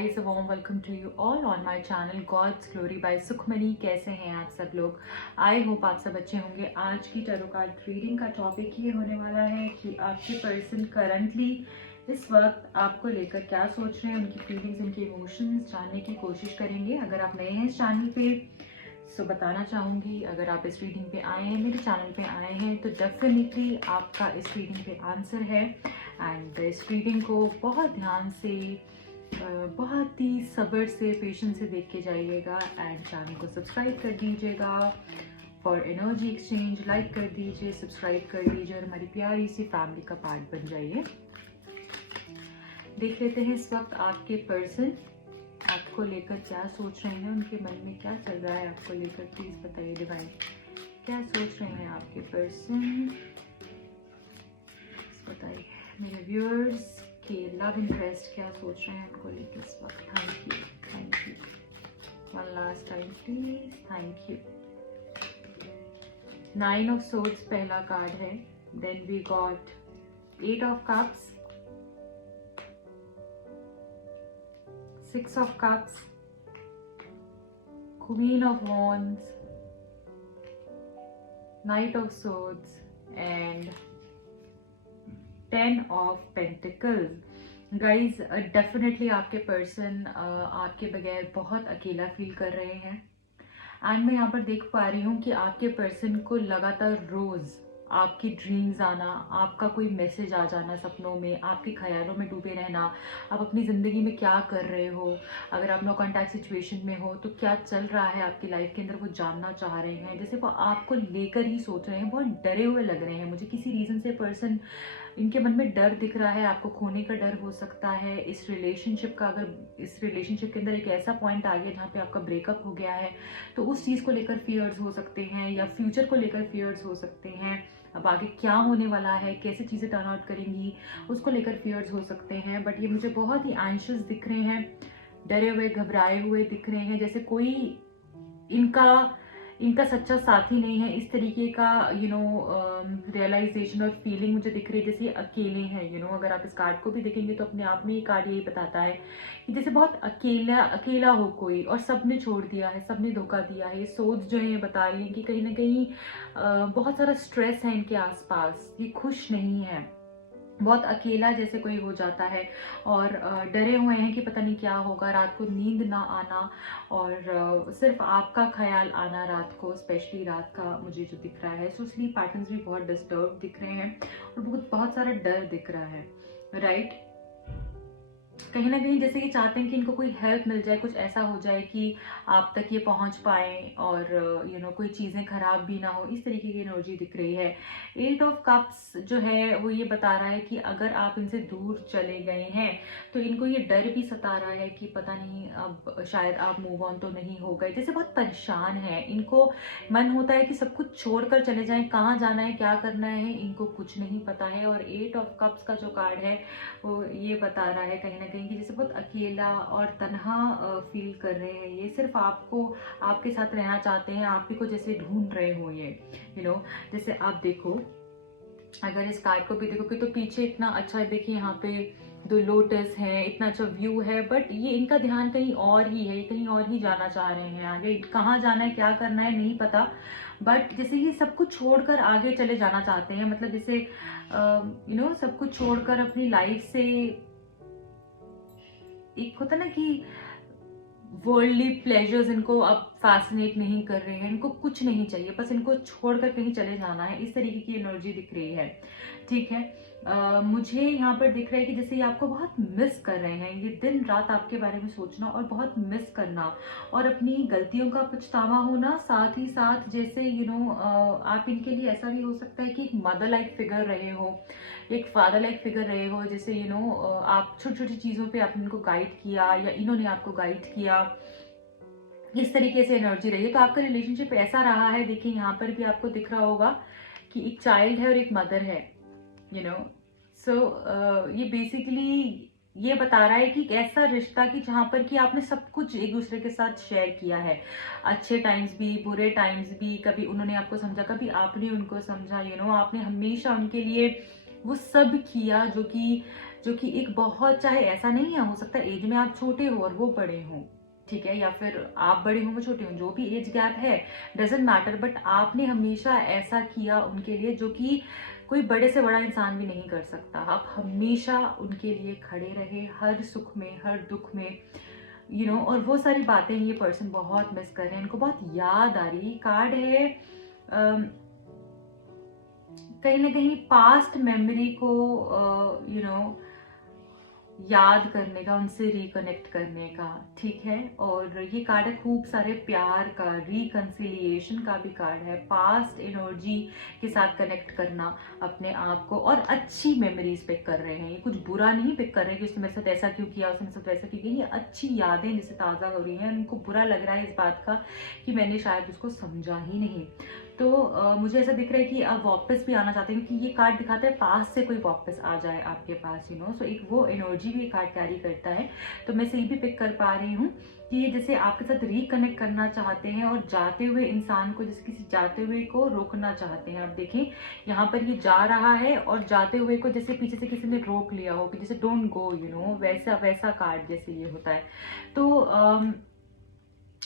guys, a warm welcome to you all on my channel God's Glory by Sukhmani. कैसे हैं आप सब लोग? आई होप आप सब अच्छे होंगे। आज की टैरो कार्ड रीडिंग का टॉपिक ये होने वाला है कि आपके पर्सन करंटली इस वक्त आपको लेकर क्या सोच रहे हैं, उनकी फीलिंग्स, उनके इमोशंस जानने की कोशिश करेंगे। अगर आप नए हैं इस चैनल पे सो बताना चाहूँगी, अगर आप इस रीडिंग पे आए हैं, मेरे चैनल पे आए हैं, तो डेफिनेटली आपका इस रीडिंग पे आंसर है। एंड इस रीडिंग को बहुत ध्यान से, बहुत ही सब्र से, पेशेंस से देख के जाइएगा। एंड चैनल को सब्सक्राइब कर दीजिएगा फॉर एनर्जी एक्सचेंज, लाइक कर दीजिए, सब्सक्राइब कर दीजिए और हमारी प्यारी सी फैमिली का पार्ट बन जाइए। देख लेते हैं इस वक्त आपके पर्सन आपको लेकर क्या सोच रहे हैं, उनके मन में क्या चल रहा है आपको लेकर। प्लीज बताइए डिवाइन, क्या सोच रहे हैं आपके पर्सन, बताइए मेरे व्यूअर्स के लव इंटरेस्ट क्या सोच रहे हैं उनको लेकर इस वक्त। Thank you one last time please, thank you. 9 of swords पहला कार्ड है, then we got 8 of cups, 6 of cups, Queen of wands, Knight of swords and 10 of pentacles. Guys, definitely आपके पर्सन आपके बगैर बहुत अकेला फील कर रहे हैं। एंड मैं यहाँ पर देख पा रही हूँ कि आपके पर्सन को लगातार रोज आपकी ड्रीम्स आना, आपका कोई मैसेज आ जाना सपनों में, आपके ख्यालों में डूबे रहना, आप अपनी ज़िंदगी में क्या कर रहे हो, अगर आप नो कॉन्टैक्ट सिचुएशन में हो तो क्या चल रहा है आपकी लाइफ के अंदर, वो जानना चाह रहे हैं। जैसे वो आपको लेकर ही सोच रहे हैं, बहुत डरे हुए लग रहे हैं मुझे। किसी रीज़न से पर्सन, इनके मन में डर दिख रहा है, आपको खोने का डर हो सकता है इस रिलेशनशिप का। अगर इस रिलेशनशिप के अंदर एक ऐसा पॉइंट आ गया जहाँ पे आपका ब्रेकअप हो गया है तो उस चीज़ को लेकर फियर्स हो सकते हैं, या फ्यूचर को लेकर फियर्स हो सकते हैं। अब आगे क्या होने वाला है, कैसे चीज़ें टर्न आउट करेंगी, उसको लेकर फियर्स हो सकते हैं। बट ये मुझे बहुत ही एंशियस दिख रहे हैं, डरे हुए, घबराए हुए दिख रहे हैं, जैसे कोई इनका सच्चा साथी नहीं है। इस तरीके का रियलाइजेशन और फीलिंग मुझे दिख रही है, जैसे ये अकेले हैं। अगर आप इस कार्ड को भी देखेंगे तो अपने आप में ये कार्ड यही बताता है कि जैसे बहुत अकेला हो कोई, और सबने छोड़ दिया है, सबने धोखा दिया है। ये सोच जो है ये बता रही है कि कहीं ना कहीं बहुत सारा स्ट्रेस है इनके आसपास, ये खुश नहीं है, बहुत अकेला जैसे कोई हो जाता है, और डरे हुए हैं कि पता नहीं क्या होगा, रात को नींद ना आना, और सिर्फ आपका ख्याल आना रात को, स्पेशली रात का मुझे जो दिख रहा है। सो स्लीप पैटर्न्स भी बहुत डिस्टर्ब दिख रहे हैं और बहुत सारा डर दिख रहा है, राइट। कहीं ना कहीं जैसे ये चाहते हैं कि इनको कोई हेल्प मिल जाए, कुछ ऐसा हो जाए कि आप तक ये पहुंच पाए, और कोई चीज़ें खराब भी ना हो, इस तरीके की एनर्जी दिख रही है। 8 ऑफ कप्स जो है वो ये बता रहा है कि अगर आप इनसे दूर चले गए हैं तो इनको ये डर भी सता रहा है कि पता नहीं अब शायद आप मूव ऑन तो नहीं हो गए, जैसे बहुत परेशान है। इनको मन होता है कि सब कुछ छोड़कर चले जाएं, कहाँ जाना है, क्या करना है, इनको कुछ नहीं पता है। और 8 ऑफ कप्स का जो कार्ड है वो ये बता रहा है कहीं ना कहीं कि जैसे बहुत अकेला और तन्हा फील कर रहे हैं। ये सिर्फ आपके साथ रहना चाहते हैं, आप ही को जैसे ढूंढ रहे हो ये, जैसे आप देखो, अगर इस कार्ड को भी देखोगे तो पीछे इतना अच्छा, देखिए यहाँ पे 2 लोटस है, इतना अच्छा व्यू है, बट ये इनका ध्यान कहीं और ही है, ये कहीं और ही जाना चाह रहे हैं। आगे कहाँ जाना है, क्या करना है, नहीं पता, बट जैसे ये सब कुछ छोड़कर आगे चले जाना चाहते हैं। मतलब जैसे सब कुछ छोड़कर अपनी लाइफ से, एक होता ना कि वर्ल्डली प्लेजर्स इनको अब फैसिनेट नहीं कर रहे हैं, इनको कुछ नहीं चाहिए, बस इनको छोड़कर कहीं चले जाना है, इस तरीके की एनर्जी दिख रही है। ठीक है, मुझे यहाँ पर दिख रहा है कि जैसे ये आपको बहुत मिस कर रहे हैं, ये दिन रात आपके बारे में सोचना और बहुत मिस करना, और अपनी गलतियों का पछतावा होना, साथ ही साथ जैसे आप इनके लिए ऐसा भी हो सकता है कि एक मदर लाइक फिगर रहे हो, एक फादर लाइक फिगर रहे हो, जैसे आप छोटी छोटी चीज़ों पे आपने इनको गाइड किया या इन्होंने आपको गाइड किया, इस तरीके से एनर्जी रही है। तो आपका रिलेशनशिप ऐसा रहा है, देखिए यहाँ पर भी आपको दिख रहा होगा कि एक चाइल्ड है और एक मदर है, सो ये बेसिकली ये बता रहा है कि एक ऐसा रिश्ता कि जहाँ पर कि आपने सब कुछ एक दूसरे के साथ शेयर किया है, अच्छे टाइम्स भी, बुरे टाइम्स भी, कभी उन्होंने आपको समझा, कभी आपने उनको समझा, आपने हमेशा उनके लिए वो सब किया जो कि जो कि एक बहुत, चाहे ऐसा नहीं है, हो सकता है एज में आप छोटे हो और वो बड़े हों, ठीक है, या फिर आप बड़े हो वो छोटे हो, जो भी एज गैप है डजेंट मैटर, बट आपने हमेशा ऐसा किया उनके लिए जो कि कोई बड़े से बड़ा इंसान भी नहीं कर सकता। आप हमेशा उनके लिए खड़े रहे, हर सुख में हर दुख में, और वो सारी बातें ये पर्सन बहुत मिस कर रहे हैं, इनको बहुत याद आ रही। कार्ड है कहीं ना कहीं पास्ट मेमोरी को याद करने का, उनसे रिकनेक्ट करने का, ठीक है। और ये कार्ड है खूब सारे प्यार का, रिकंसिलिएशन का भी कार्ड है, पास्ट एनर्जी के साथ कनेक्ट करना अपने आप को, और अच्छी मेमोरीज पिक कर रहे हैं। ये कुछ बुरा नहीं पिक कर रहे हैं कि उसने मेरे साथ ऐसा क्यों किया, उसने मेरे साथ वैसा क्यों किया। ये अच्छी यादें जिसे ताज़ा हो रही हैं, उनको बुरा लग रहा है इस बात का कि मैंने शायद उसको समझा ही नहीं। तो मुझे ऐसा दिख रहा है कि आप वापस भी आना चाहते हैं, क्योंकि ये कार्ड दिखाता है पास से कोई वापस आ जाए आपके पास, सो एक वो एनर्जी भी ये कार्ड कैरी करता है। तो मैं सही भी पिक कर पा रही हूँ कि ये जैसे आपके साथ रिकनेक्ट करना चाहते हैं, और जाते हुए इंसान को, जैसे किसी जाते हुए को रोकना चाहते हैं। आप देखें यहाँ पर ये जा रहा है, और जाते हुए को जैसे पीछे से किसी ने रोक लिया हो, कि जैसे डोंट गो, वैसा वैसा कार्ड जैसे ये होता है। तो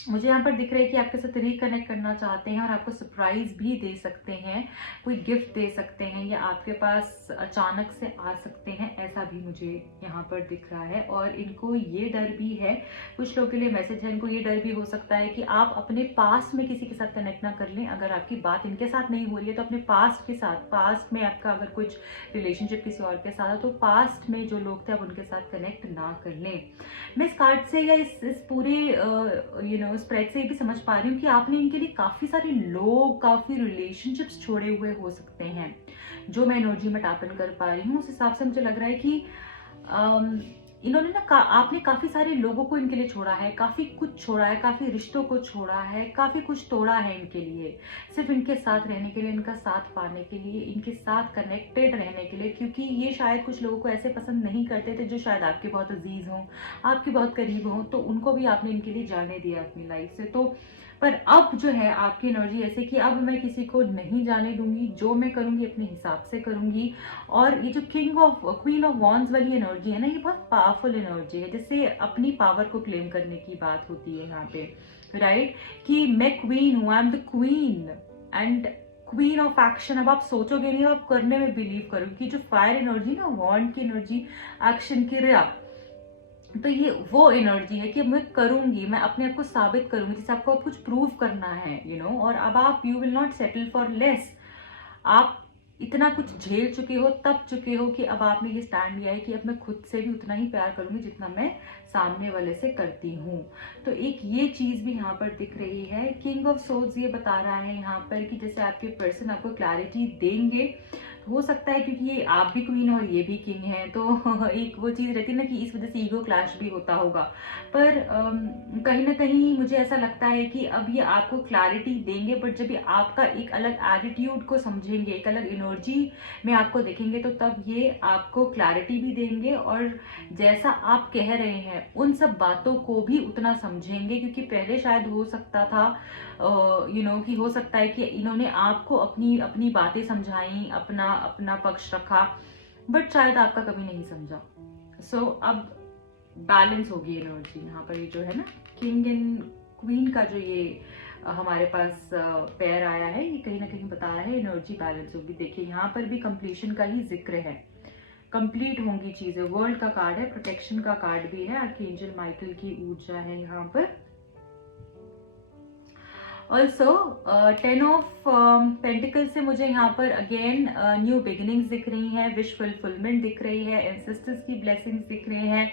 मुझे यहाँ पर दिख रहा है कि आपके साथ रिकनेक्ट करना चाहते हैं, और आपको सरप्राइज भी दे सकते हैं, कोई गिफ्ट दे सकते हैं, या आपके पास अचानक से आ सकते हैं, ऐसा भी मुझे यहाँ पर दिख रहा है। और इनको ये डर भी है, कुछ लोगों के लिए मैसेज है, इनको ये डर भी हो सकता है कि आप अपने पास्ट में किसी के साथ कनेक्ट ना कर लें। अगर आपकी बात इनके साथ नहीं हो रही है तो अपने पास्ट के साथ, पास्ट में आपका अगर कुछ रिलेशनशिप किसी और के साथ है तो पास्ट में जो लोग थे आप उनके साथ कनेक्ट ना कर लें। मैं इस कार्ड से या इस पूरे स्प्रेड से ये भी समझ पा रही हूँ कि आपने इनके लिए काफी सारे लोग, काफी रिलेशनशिप्स छोड़े हुए हो सकते हैं। जो मैं एनर्जी में टैप कर पा रही हूँ उस हिसाब से मुझे लग रहा है कि इन्होंने आपने काफी सारे लोगों को इनके लिए छोड़ा है, काफी कुछ छोड़ा है, काफी रिश्तों को छोड़ा है, काफी कुछ तोड़ा है इनके लिए, सिर्फ इनके साथ रहने के लिए, इनका साथ पाने के लिए, इनके साथ कनेक्टेड रहने के लिए। क्योंकि ये शायद कुछ लोगों को ऐसे पसंद नहीं करते थे जो शायद आपके बहुत अजीज हों, आपके बहुत करीब हों, तो उनको भी आपने इनके लिए जाने दिया अपनी लाइफ से। तो पर अब जो है आपकी एनर्जी ऐसे कि अब मैं किसी को नहीं जाने दूंगी, जो मैं करूंगी अपने हिसाब से करूंगी। और ये जो क्वीन ऑफ वॉन्ड्स वाली एनर्जी है ना, ये बहुत पावरफुल एनर्जी है, जिससे अपनी पावर को क्लेम करने की बात होती है यहाँ पे, राइट, कि मैं क्वीन हूँ, I am the queen and queen of action. अब आप सोचोगे नहीं, आप करने में बिलीव करोगे। कि जो फायर एनर्जी ना, वॉन्ड की एनर्जी, एक्शन की क्रिया, तो ये वो एनर्जी है कि मैं करूंगी, मैं अपने आप को साबित करूंगी, जैसे आपको कुछ प्रूव करना है, और अब आप you will not settle for less. आप इतना कुछ झेल चुके हो, तब चुके हो कि अब आपने ये स्टैंड लिया है कि अब मैं खुद से भी उतना ही प्यार करूंगी जितना मैं सामने वाले से करती हूँ। तो एक ये चीज भी यहाँ पर दिख रही है। किंग ऑफ सोल्स ये बता रहा है यहाँ पर कि जैसे आपके पर्सन आपको क्लैरिटी देंगे, हो सकता है क्योंकि ये आप भी क्वीन और ये भी किंग है, तो एक वो चीज रहती है ना कि इस वजह से ईगो क्लैश भी होता होगा। पर कहीं ना कहीं मुझे ऐसा लगता है कि अब ये आपको क्लैरिटी देंगे, बट जब ये आपका एक अलग एटीट्यूड को समझेंगे, एक अलग एनर्जी में आपको देखेंगे, तो तब ये आपको क्लैरिटी भी देंगे, और जैसा आप कह रहे हैं उन सब बातों को भी उतना समझेंगे। क्योंकि पहले शायद हो सकता था कि हो सकता है कि इन्होंने आपको अपनी अपनी बातें समझाई, अपना अपना पक्ष रखा, बट शायद आपका कभी नहीं समझा। सो अब बैलेंस होगी एनर्जी यहाँ पर। ये जो है ना किंग एंड क्वीन का जो ये हमारे पास पेयर आया है, ये कहीं ना कहीं बता रहा है एनर्जी बैलेंस होगी। देखिए यहाँ पर भी कंप्लीशन का ही जिक्र है, कंप्लीट होंगी चीजें। वर्ल्ड का कार्ड है, प्रोटेक्शन का कार्ड भी है, आर्कएंजल माइकल की ऊर्जा है यहाँ पर। ऑल्सो 10 ऑफ पेंटिकल से मुझे यहाँ पर अगेन न्यू बिगिनिंग्स दिख रही हैं, विश फुलफिलमेंट दिख रही है, एंसेस्टर्स की ब्लेसिंग्स दिख रहे हैं।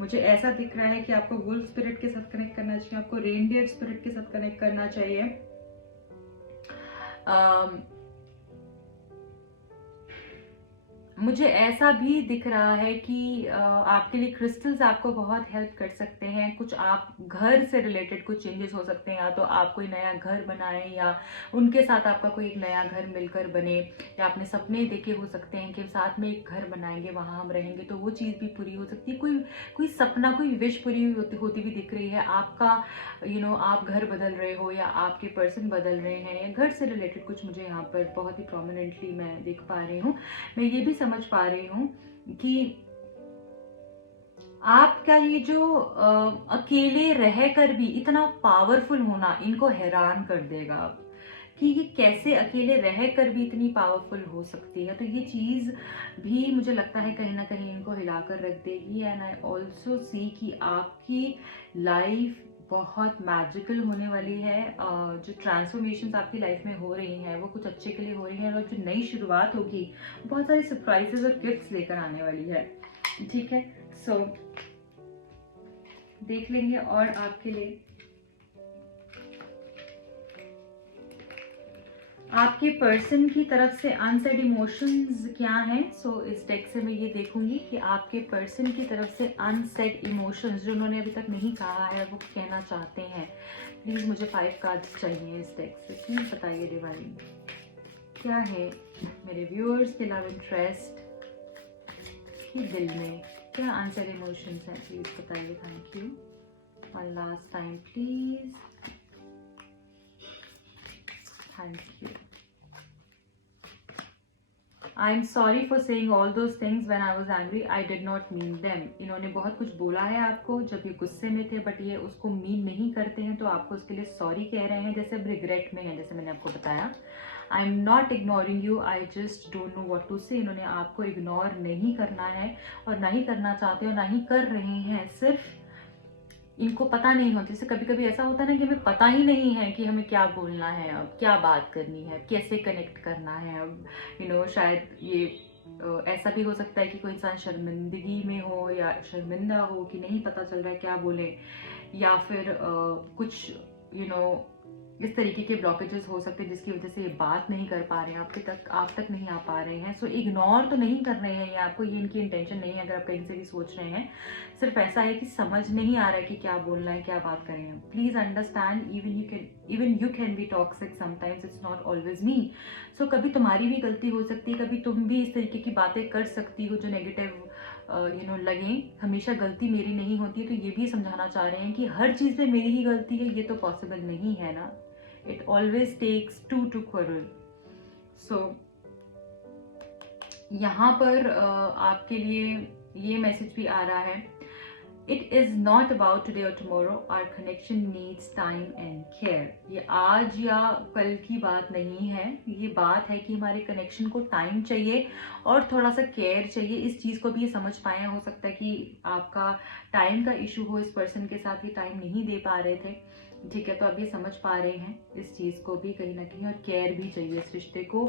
मुझे ऐसा दिख रहा है कि आपको वुल्फ स्पिरिट के साथ कनेक्ट करना चाहिए, आपको रेनडियर स्पिरिट के साथ कनेक्ट करना चाहिए। मुझे ऐसा भी दिख रहा है कि आपके लिए क्रिस्टल्स आपको बहुत हेल्प कर सकते हैं। कुछ आप घर से रिलेटेड कुछ चेंजेस हो सकते हैं, या तो आप कोई नया घर बनाएं, या उनके साथ आपका कोई एक नया घर मिलकर बने, या आपने सपने देखे हो सकते हैं कि साथ में एक घर बनाएंगे, वहां हम रहेंगे, तो वो चीज़ भी पूरी हो सकती है। कोई सपना, कोई विश पूरी होती भी दिख रही है आपका। आप घर बदल रहे हो, या आपके पर्सन बदल रहे हैं, या घर से रिलेटेड कुछ मुझे यहाँ पर बहुत ही प्रोमिनेंटली मैं देख पा रही हूँ। मैं ये भी समझ पा रही हूँ कि आपका ये जो अकेले रहकर भी इतना पावरफुल होना इनको हैरान कर देगा अब, कि ये कैसे अकेले रहकर भी इतनी पावरफुल हो सकती है। तो ये चीज़ भी मुझे लगता है कहीं ना कहीं इनको हिलाकर रख देगी। एंड आई ऑल्सो सी कि आपकी लाइफ बहुत मैजिकल होने वाली है। जो ट्रांसफॉर्मेशन आपकी लाइफ में हो रही हैं वो कुछ अच्छे के लिए हो रही हैं, और जो नई शुरुआत होगी बहुत सारी सरप्राइजेस और गिफ्ट्स लेकर आने वाली है। ठीक है, सो देख लेंगे और आपके लिए आपके पर्सन की तरफ से अनसेड इमोशंस क्या हैं। सो इस डेक से मैं ये देखूंगी कि आपके पर्सन की तरफ से अनसेड इमोशंस जो उन्होंने अभी तक नहीं कहा है वो कहना चाहते हैं। प्लीज मुझे 5 कार्ड्स चाहिए इस डेक से। प्लीज बताइए डिवाइन, क्या है मेरे व्यूअर्स के लव इंटरेस्ट के दिल में, क्या अनसेड इमोशंस हैं, प्लीज बताइए। Thank you. One last time please. Thank you. I am sorry for saying all those things when I was angry. I did not mean them. इन्होंने बहुत कुछ बोला है आपको जब ये गुस्से में थे, बट ये उसको मीन नहीं करते हैं, तो आपको उसके लिए सॉरी कह रहे हैं, जैसे अब रिग्रेट में है, जैसे मैंने आपको बताया। I am not ignoring you, I just don't know what to say. इन्होंने आपको इग्नोर नहीं करना है और ना ही करना चाहते और ना ही कर रहे हैं। सिर्फ इनको पता नहीं होता। जैसे कभी कभी ऐसा होता है ना कि हमें पता ही नहीं है कि हमें क्या बोलना है, अब क्या बात करनी है, कैसे कनेक्ट करना है। अब शायद ये ऐसा भी हो सकता है कि कोई इंसान शर्मिंदगी में हो या शर्मिंदा हो कि नहीं पता चल रहा है क्या बोले, या फिर कुछ इस तरीके के ब्लॉकेजेस हो सकते हैं जिसकी वजह से ये बात नहीं कर पा रहे हैं, आप तक नहीं आ पा रहे हैं। सो इग्नोर तो नहीं कर रहे हैं ये आपको, ये इनकी इंटेंशन नहीं है। अगर आप कहीं से भी सोच रहे हैं, सिर्फ ऐसा है कि समझ नहीं आ रहा है कि क्या बोलना है, क्या बात करें। Please understand, even you can be toxic sometimes, it's not always me. So कभी तुम्हारी भी गलती हो सकती है, कभी तुम भी इस तरीके की बातें कर सकती हो जो नेगेटिव लगे। हमेशा गलती मेरी नहीं होती है। तो ये भी समझाना चाह रहे हैं कि हर चीज में मेरी ही गलती है, ये तो पॉसिबल नहीं है ना। It always takes two to quarrel. So यहाँ पर आपके लिए ये मैसेज भी आ रहा है, it is not about today और tomorrow, our connection needs time and care. ये आज या कल की बात नहीं है, ये बात है कि हमारे कनेक्शन को टाइम चाहिए और थोड़ा सा केयर चाहिए। इस चीज को भी ये समझ पाए। हो सकता है कि आपका टाइम का इशू हो, इस पर्सन के साथ ये टाइम नहीं दे पा रहे थे। ठीक है, तो अब ये समझ पा रहे हैं इस चीज को भी कहीं ना कहीं, और केयर भी चाहिए इस रिश्ते को।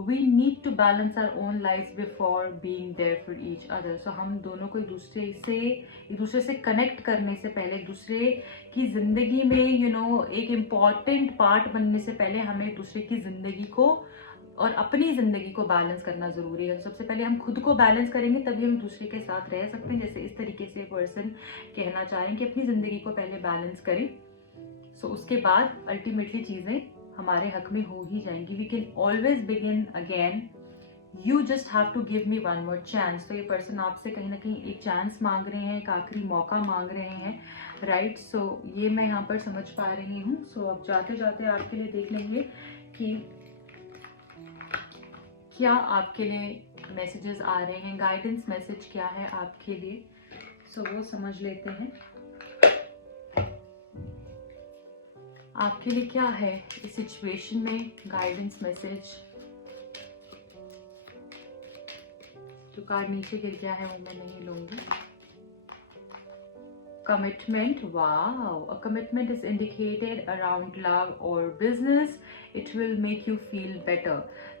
We need to balance our own lives before being there for each other. So हम दोनों को एक दूसरे से कनेक्ट करने से पहले, एक दूसरे की जिंदगी में एक इम्पॉर्टेंट पार्ट बनने से पहले हमें एक दूसरे की जिंदगी को और अपनी जिंदगी को बैलेंस करना जरूरी है। तो सबसे पहले हम खुद को बैलेंस करेंगे तभी हम दूसरे के साथ रह सकते हैं। जैसे इस तरीके से पर्सन कहना चाह रहे हैं कि अपनी जिंदगी को पहले बैलेंस करें, सो उसके बाद अल्टीमेटली चीजें हमारे हक में हो ही जाएंगी। We can always begin again, you just have to give me one more chance. तो ये पर्सन आपसे कहीं ना कहीं एक चांस मांग रहे हैं, एक आखिरी मौका मांग रहे हैं, राइट। सो ये मैं यहाँ पर समझ पा रही हूँ। सो अब जाते जाते आपके लिए देख लेंगे कि क्या आपके लिए मैसेजेस आ रहे हैं, गाइडेंस मैसेज क्या है आपके लिए। सो वो समझ लेते हैं आपके लिए क्या है इस सिचुएशन में गाइडेंस मैसेज। जो कार्ड नीचे गिर गया है वो मैं नहीं लूंगी। Commitment, wow, a commitment is indicated around love or business. It will make you feel better.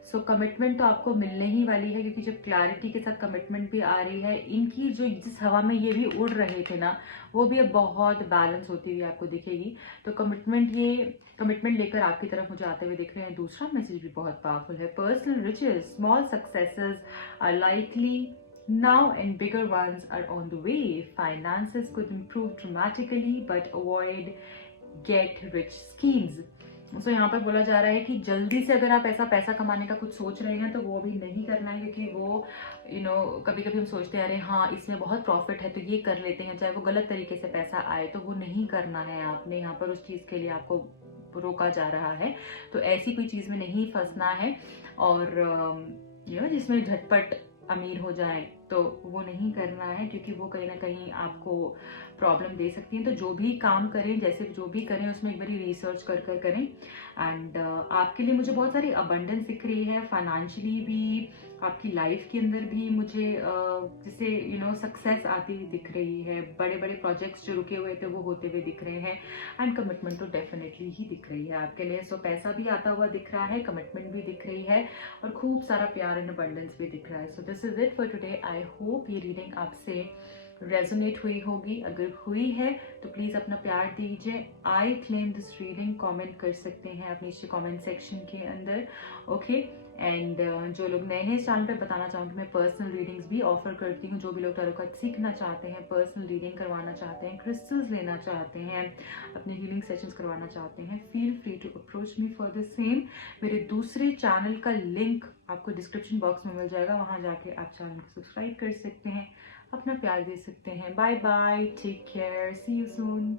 So commitment तो आपको मिलने ही वाली है, क्योंकि जब क्लैरिटी के साथ कमिटमेंट भी आ रही है, इनकी जो जिस हवा में ये भी उड़ रहे थे ना, वो भी अब बहुत बैलेंस होती हुई आपको दिखेगी। तो कमिटमेंट लेकर आपकी तरफ मुझे आते हुए दिख रहे हैं। दूसरा मैसेज भी बहुत पावरफुल है, personal riches, small successes are likely now and bigger ones are on the way. Finances could improve dramatically, but avoid get rich schemes. So यहाँ पर बोला जा रहा है कि जल्दी से अगर आप ऐसा पैसा कमाने का कुछ सोच रहे हैं तो वो भी नहीं करना है, क्योंकि वो कभी कभी हम सोचते हैं अरे हाँ इसमें बहुत प्रॉफिट है तो ये कर लेते हैं, चाहे वो गलत तरीके से पैसा आए, तो वो नहीं करना है आपने। यहाँ पर उस चीज के लिए आपको रोका जा रहा है। तो ऐसी कोई चीज में नहीं फंसना है, और जिसमें झटपट अमीर हो जाए तो वो नहीं करना है, क्योंकि वो कहीं ना कहीं आपको प्रॉब्लम दे सकती है। तो जो भी काम करें, जैसे जो भी करें, उसमें एक बारी रिसर्च कर कर करें। एंड आपके लिए मुझे बहुत सारी अबंडेंस दिख रही है, फाइनेंशियली भी, आपकी लाइफ के अंदर भी मुझे जैसे सक्सेस आती हुई दिख रही है। बड़े बड़े प्रोजेक्ट्स जो रुके हुए थे वो होते हुए दिख रहे हैं। एंड कमिटमेंट तो डेफिनेटली ही दिख रही है आपके लिए। सो पैसा भी आता हुआ दिख रहा है, कमिटमेंट भी दिख रही है, और खूब सारा प्यार एंड अबंडेंस भी दिख रहा है। So this is it for today. I hope ये रीडिंग आपसे रेजोनेट हुई होगी। अगर हुई है तो प्लीज अपना प्यार दीजिए। I claim this reading comment कर सकते हैं आप नीचे कमेंट सेक्शन के अंदर, ओके। एंड जो लोग नए हैं इस चैनल पे, बताना चाहूँगी मैं पर्सनल रीडिंग्स भी ऑफर करती हूँ। जो भी लोग टैरो कार्ड सीखना चाहते हैं, पर्सनल रीडिंग करवाना चाहते हैं, क्रिस्टल्स लेना चाहते हैं, अपने हीलिंग सेशंस करवाना चाहते हैं, feel free to approach me for the same. मेरे दूसरे चैनल का लिंक आपको डिस्क्रिप्शन बॉक्स में मिल जाएगा, वहाँ जाके आप चैनल को सब्सक्राइब कर सकते हैं, अपना प्यार दे सकते हैं। Bye bye, take care, see you soon.